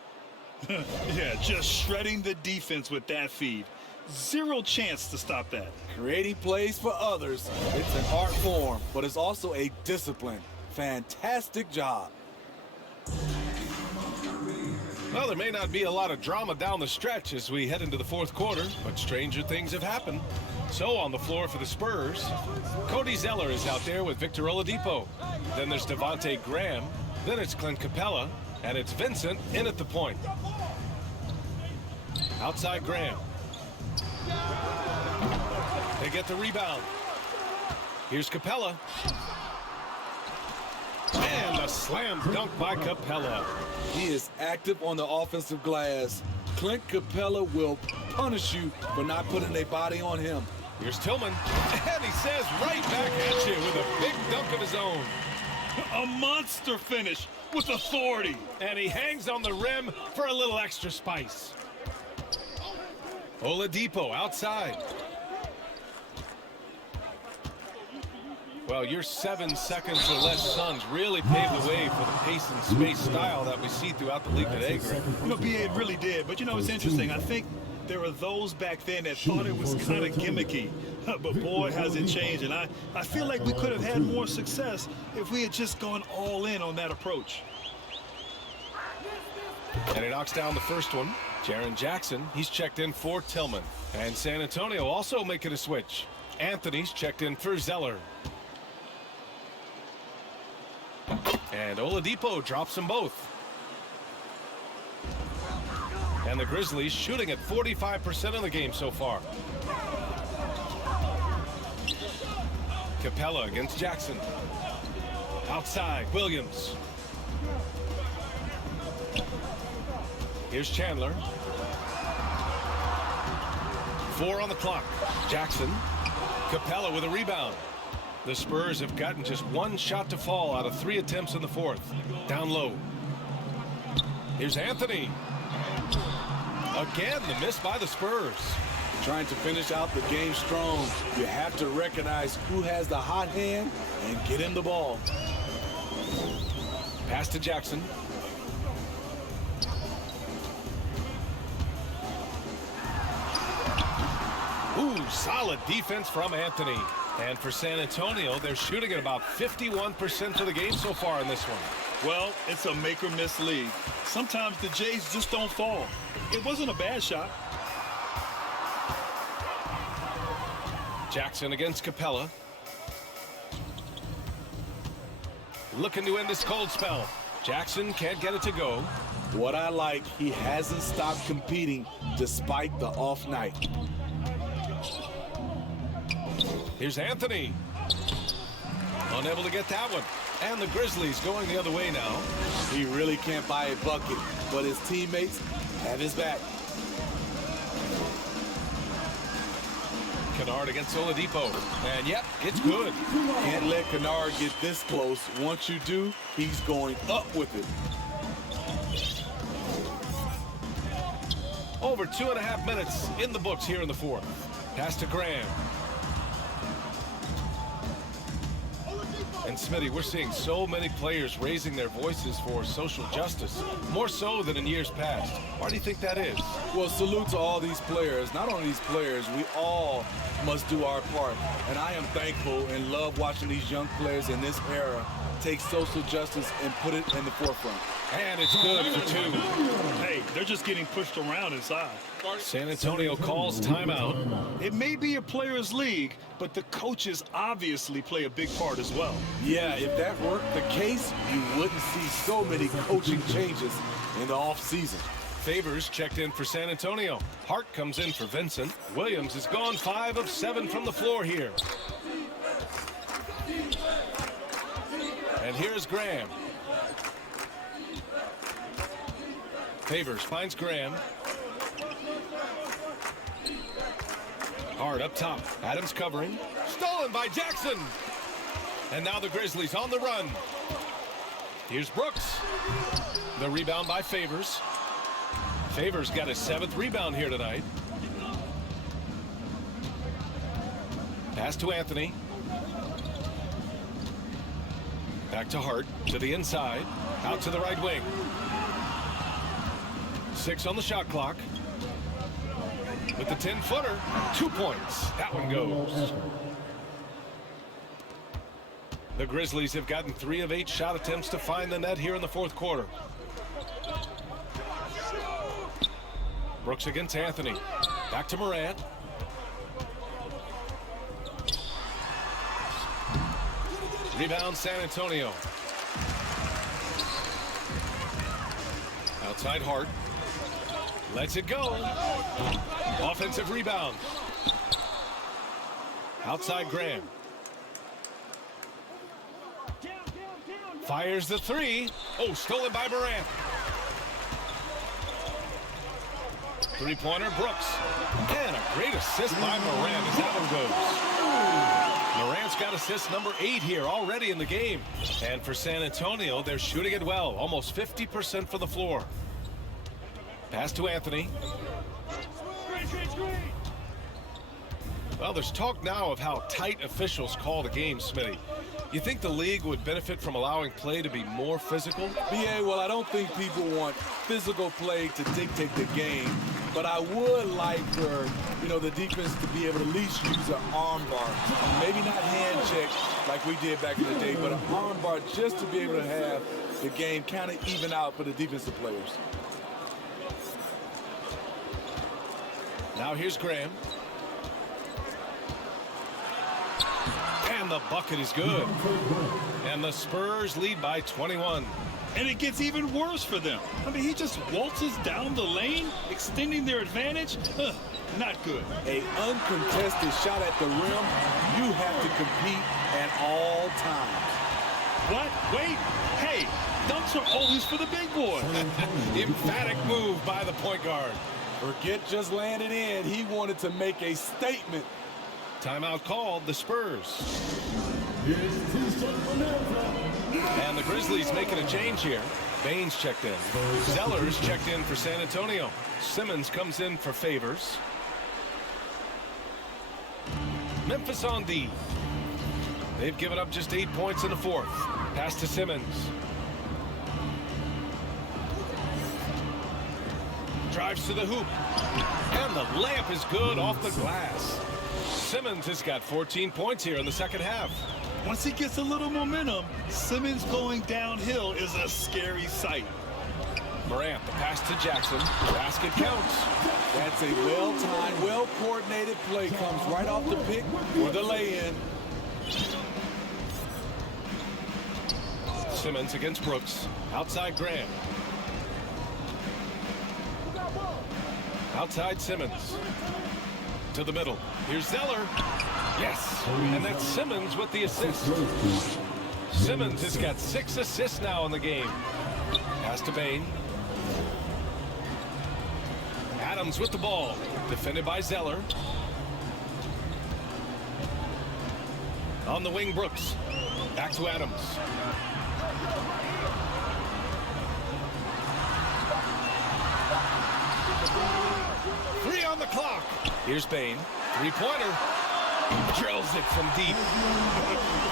Yeah, just shredding the defense with that feed. 0 chance to stop that. Creating plays for others. It's an art form, but it's also a discipline. Fantastic job. Well, there may not be a lot of drama down the stretch as we head into the 4th quarter, but stranger things have happened. So on the floor for the Spurs, Cody Zeller is out there with Victor Oladipo. Then there's Devontae Graham. Then it's Clint Capella. And it's Vincent in at the point. Outside Graham. They get the rebound. Here's Capella. And a slam dunk by Capella. He is active on the offensive glass. Clint Capella will punish you for not putting a body on him. Here's Tillman. And he says right back at you with a big dunk of his own. A monster finish with authority. And he hangs on the rim for a little extra spice. Oladipo outside. Well, your 7 seconds or less Suns really paved the way for the pace and space style that we see throughout the league today, Greg. You know, BA, it really did. But, you know, it's interesting. I think there were those back then that thought it was kind of gimmicky. But, boy, has it changed. And I feel like we could have had more success if we had just gone all in on that approach. And he knocks down the first one. Jaren Jackson, he's checked in for Tillman. And San Antonio also making a switch. Anthony's checked in for Zeller. And Oladipo drops them both. And the Grizzlies shooting at 45% of the game so far. Capella against Jackson. Outside, Williams. Here's Chandler. 4 on the clock. Jackson. Capella with a rebound. The Spurs have gotten just 1 shot to fall out of 3 attempts in the 4th. Down low. Here's Anthony. Again, the miss by the Spurs. Trying to finish out the game strong, you have to recognize who has the hot hand and get him the ball. Pass to Jackson. Ooh, solid defense from Anthony. And for San Antonio, they're shooting at about 51% for the game so far in this one. Well, it's a make or miss league. Sometimes the Jays just don't fall. It wasn't a bad shot. Jackson against Capella. Looking to end this cold spell. Jackson can't get it to go. What I like, he hasn't stopped competing despite the off night. Here's Anthony. Unable to get that one. And the Grizzlies going the other way now. He really can't buy a bucket, but his teammates have his back. Kennard against Oladipo. And yep, it's good. Can't let Kennard get this close. Once you do, he's going up with it. Over 2.5 minutes in the books here in the fourth. Pass to Graham. And Smitty, we're seeing so many players raising their voices for social justice, more so than in years past. Why do you think that is? Well, salute to all these players. Not only these players, we all must do our part. And I am thankful and love watching these young players in this era take social justice and put it in the forefront. And it's good for two. Hey, they're just getting pushed around inside. San Antonio calls timeout. It may be a players' league, but the coaches obviously play a big part as well. Yeah, if that were the case, you wouldn't see so many coaching changes in the offseason. Favors checked in for San Antonio. Hart comes in for Vincent. Williams is gone 5 of 7 from the floor here. And here's Graham. Favors finds Graham. Hart up top. Adams covering. Stolen by Jackson. And now the Grizzlies on the run. Here's Brooks. The rebound by Favors. Favors got his 7th rebound here tonight. Pass to Anthony. Back to Hart. To the inside. Out to the right wing. 6 on the shot clock. With the 10-footer, 2 points. That one goes. The Grizzlies have gotten 3 of 8 shot attempts to find the net here in the fourth quarter. Brooks against Anthony. Back to Morant. Rebound San Antonio. Outside Hart. Lets it go. Offensive rebound. Outside Graham. Fires the 3. Oh, stolen by Morant. Three-pointer, Brooks. And a great assist by Morant as that one goes. Morant's got assist number 8 here already in the game. And for San Antonio, they're shooting it well. Almost 50% for the floor. Pass to Anthony. Well, there's talk now of how tight officials call the game, Smitty. You think the league would benefit from allowing play to be more physical? BA, well, I don't think people want physical play to dictate the game, but I would like for, the defense to be able to at least use an arm bar. Maybe not hand check like we did back in the day, but an arm bar just to be able to have the game kind of even out for the defensive players. Now here's Graham. And the bucket is good. And the Spurs lead by 21. And it gets even worse for them. I mean, he just waltzes down the lane, extending their advantage. Not good. An uncontested shot at the rim, you have to compete at all times. What? Wait. Hey, dunks are always for the big boy. Emphatic move by the point guard. Forget just landed in. He wanted to make a statement. Timeout called, the Spurs. And the Grizzlies making a change here. Baines checked in. Zellers checked in for San Antonio. Simmons comes in for Favors. Memphis on D. They've given up just 8 points in the fourth. Pass to Simmons. Drives to the hoop. And the layup is good off the glass. Simmons has got 14 points here in the second half. Once he gets a little momentum, Simmons going downhill is a scary sight. Morant, the pass to Jackson. Basket counts. That's a well-timed, well-coordinated play. Comes right off the pick for the lay-in. Simmons against Brooks. Outside Graham. Outside Simmons. To the middle. Here's Zeller. Yes. And that's Simmons with the assist. Simmons has got 6 assists now in the game. Pass to Bane. Adams with the ball. Defended by Zeller. On the wing, Brooks. Back to Adams. Three on the clock. Here's Bane. Three-pointer. Drills it from deep.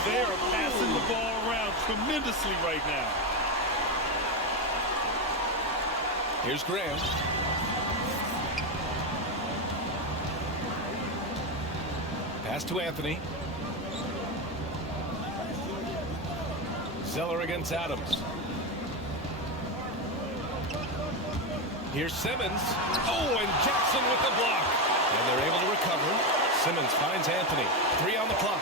They are passing the ball around tremendously right now. Here's Graham. Pass to Anthony. Zeller against Adams. Here's Simmons. Oh, and Jackson with the block. And they're able to recover. Simmons finds Anthony. 3 on the clock.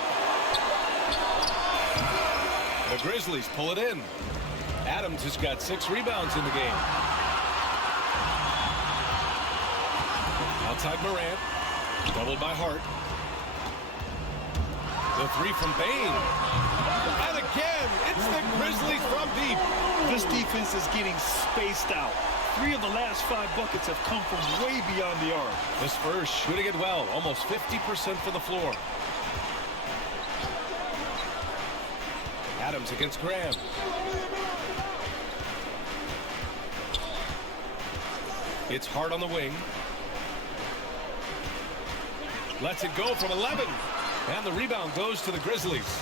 The Grizzlies pull it in. Adams has got 6 rebounds in the game. Outside Morant. Doubled by Hart. The 3 from Bane. And again, it's the Grizzlies from deep. This defense is getting spaced out. 3 of the last 5 buckets have come from way beyond the arc. The Spurs shooting it well, almost 50% from the floor. Adams against Graham. It's Hart on the wing. Lets it go from 11. And the rebound goes to the Grizzlies.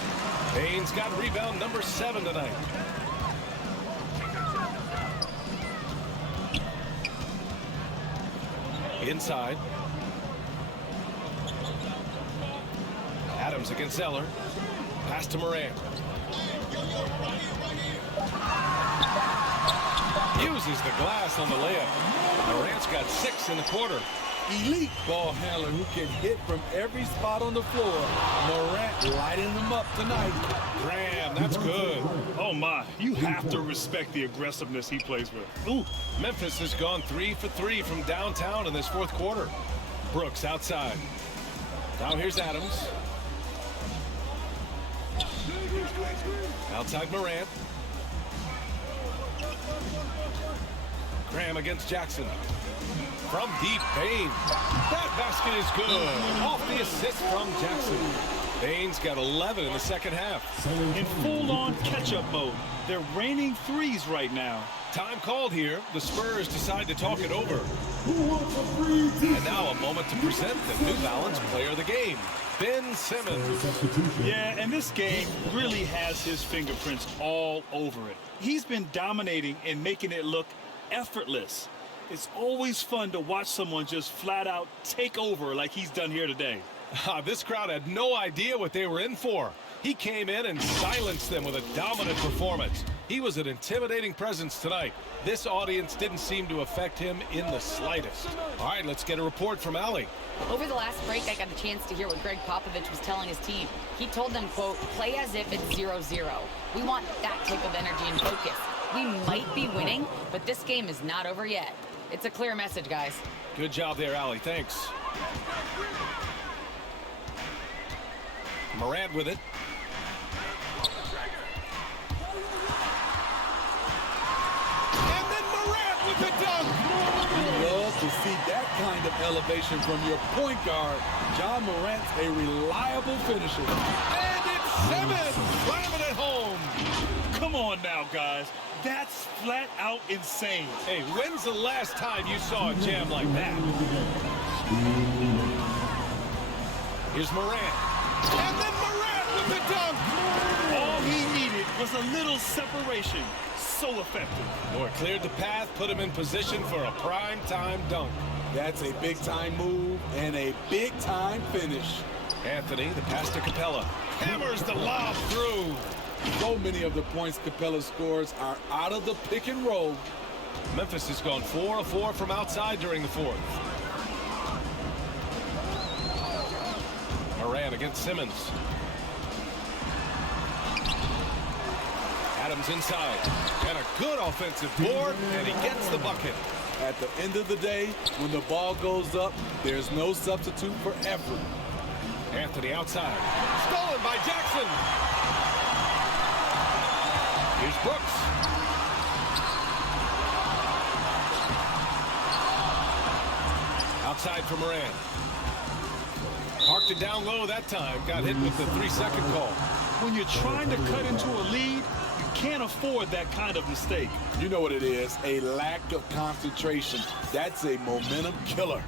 Bane's got rebound number 7 tonight. Inside. Adams against Zeller. Pass to Morant. Uses the glass on the layup. Morant's got 6 in the quarter. Elite ball handler who can hit from every spot on the floor. Morant lighting them up tonight. Graham, that's good. Oh my, you have to respect the aggressiveness he plays with. Ooh, Memphis has gone 3 for 3 from downtown in this fourth quarter. Brooks outside. Now here's Adams. Outside Morant. Graham against Jackson. From deep, Bane. That basket is good. Off the assist from Jackson. Bane's got 11 in the second half. In full-on catch-up mode. They're raining threes right now. Time called here. The Spurs decide to talk it over. And now a moment to present the New Balance Player of the Game, Ben Simmons. Yeah, and this game really has his fingerprints all over it. He's been dominating and making it look effortless. It's always fun to watch someone just flat out take over like he's done here today. This crowd had no idea what they were in for. He came in and silenced them with a dominant performance. He was an intimidating presence tonight. This audience didn't seem to affect him in the slightest. All right, let's get a report from Allie. Over the last break, I got a chance to hear what Greg Popovich was telling his team. He told them, quote, play as if it's 0-0. We want that type of energy and focus. We might be winning, but this game is not over yet. It's a clear message, guys. Good job there, Allie. Thanks. Morant with it. And then Morant with the dunk. You love to see that kind of elevation from your point guard. John Morant's a reliable finisher. And it's Simmons slamming it home. Come on now, guys. That's flat out insane. Hey, when's the last time you saw a jam like that? Here's Morant. And then Morant with the dunk. All he needed was a little separation. So effective. Moore cleared the path, put him in position for a prime-time dunk. That's a big-time move and a big-time finish. Anthony, the pass to Capella. Hammers the lob through. So many of the points Capella scores are out of the pick and roll. Memphis has gone 4 of 4 from outside during the fourth. Moran against Simmons. Adams inside. And a good offensive board, and he gets the bucket. At the end of the day, when the ball goes up, there's no substitute for effort. Anthony outside. Stolen by Jackson. Here's Brooks. Outside for Moran. Parked it down low that time. Got hit with the 3-second call. When you're trying to cut into a lead, you can't afford that kind of mistake. You know what it is, a lack of concentration. That's a momentum killer.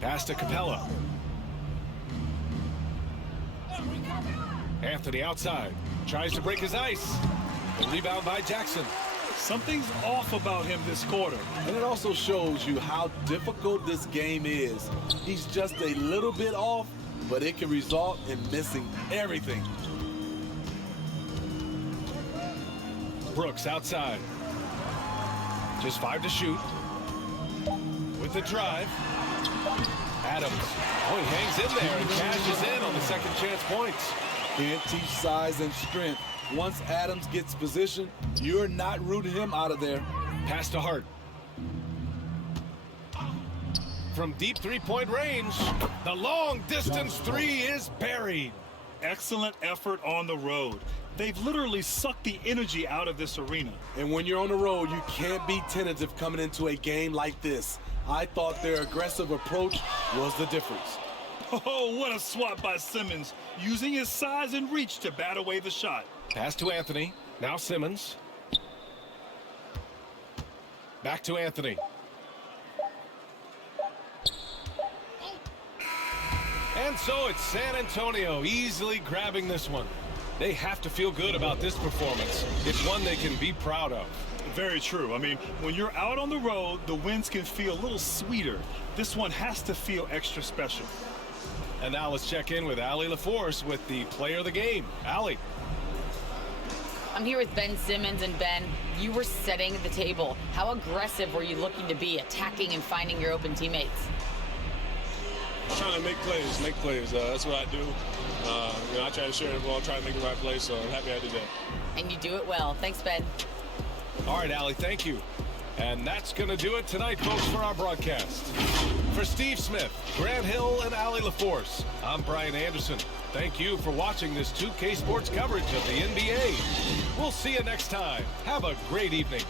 Pass to Capella. Anthony outside. Tries to break his ice. The rebound by Jackson. Something's off about him this quarter. And it also shows you how difficult this game is. He's just a little bit off, but it can result in missing everything. Brooks outside. Just 5 to shoot. With the drive. Adams. Oh, he hangs in there and cashes in on the second chance points. Can't teach size and strength. Once Adams gets position, you're not rooting him out of there. Pass to Hart. From deep three-point range, the long-distance three is buried. Excellent effort on the road. They've literally sucked the energy out of this arena. And when you're on the road, you can't be tentative coming into a game like this. I thought their aggressive approach was the difference. Oh, what a swat by Simmons, using his size and reach to bat away the shot. Pass to Anthony. Now Simmons. Back to Anthony. And so it's San Antonio easily grabbing this one. They have to feel good about this performance. It's one they can be proud of. Very true. I mean, when you're out on the road, the wins can feel a little sweeter. This one has to feel extra special. And now let's check in with Allie LaForce with the player of the game. Allie. I'm here with Ben Simmons, and Ben, you were setting the table. How aggressive were you looking to be, attacking and finding your open teammates? Trying to make plays. That's what I do. I try to share the ball, try to make the right play, so I'm happy I did that. And you do it well. Thanks, Ben. All right, Allie, thank you. And that's going to do it tonight, folks, for our broadcast. For Steve Smith, Grant Hill, and Allie LaForce, I'm Brian Anderson. Thank you for watching this 2K Sports coverage of the NBA. We'll see you next time. Have a great evening.